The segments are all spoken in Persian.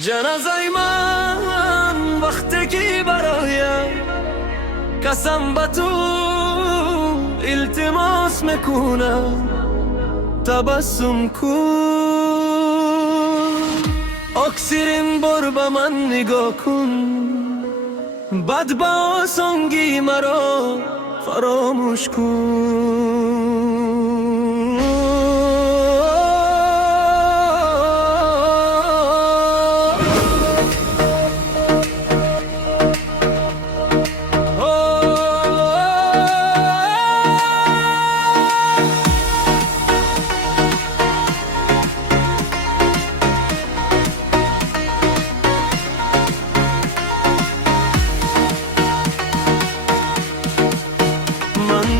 جنازه من وقتی که برایم قسم به تو التماس میکنم تبسم کن اکسیرین بار به من نگاه کن بد با آسانگی مرا فراموش کن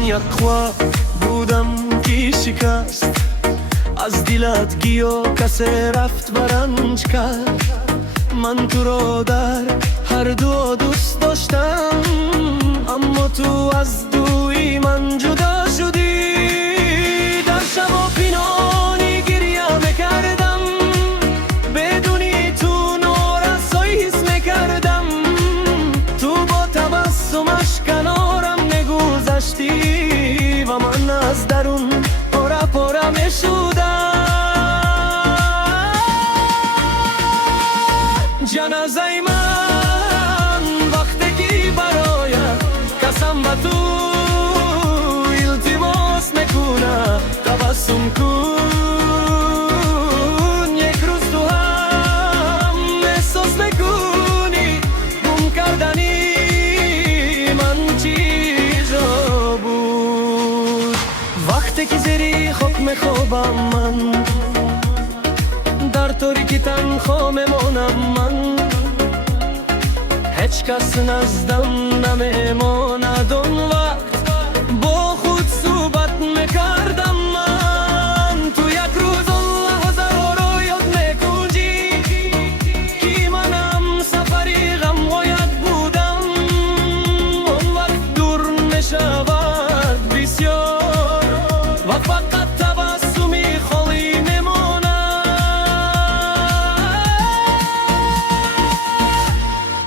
یک خواب بودم که شکست از دلت گیا کسی رفت برنج کرد من تو را در هر دو دوست داشتم اما تو از دوی من جدا شدی در شب و پنهانی گریه میکردم بدونی تو نارسایی حس میکردم تو با تبسمش کنارم نگذشتی و من از درون پاره پاره می شدم جنازه من وقتی که برایم قسم به تو التماس میکنم تبسم کن یک روز تو هم احساس میکنی گم کردنی من چیزا بود وقتی که زیر خاک میخوابم من در تاریکی تنها میمانم من هیچ کس نزدم نمیماند اون وقت با خود صحبت میکردم من تو یک روز اون لحظه رو یاد میکنی که منم سفری غم باید بودم اون وقت دور میشود بسیار و فقط تبسمی خالی میماند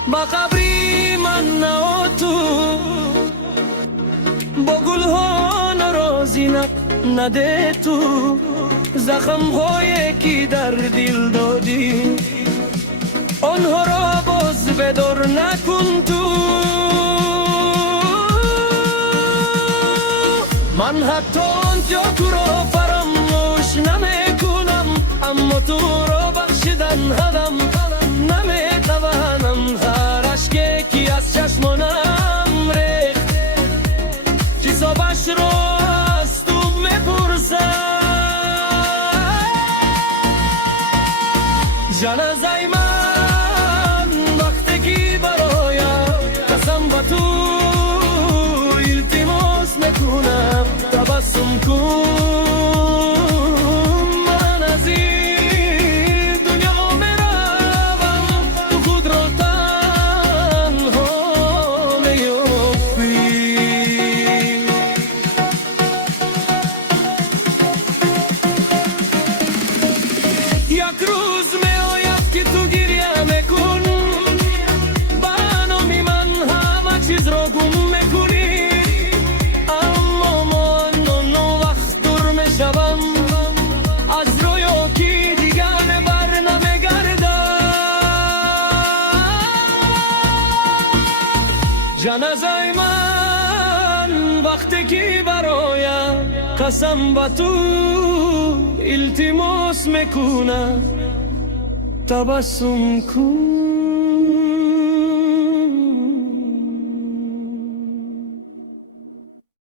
با قبری من نه تو با گلها ناراضی نده تو زخم هایی که در دل دادی آنها را باز بدار نکن تو من حتی آنجا تو را فراموش نمیکنم اما تو را بخشیدن هدم نمیتوانم هر اشکی که از چشمانم ریخت حسابش را از تو میپرسم جنازه من وقتی که برایم قسم به تو التماس میکنم تبسم کن من از این دنیا میروم تو خود را تنها میافتی یک روز میآید که تو گریه میکن به نام من همه چیز را گم میکنی اما من اون وقت دور میشوم از رویا که دیگر بر نمیگردم جنازه من وقتی که برایم قسم به تو التماس میکنم تبسم کن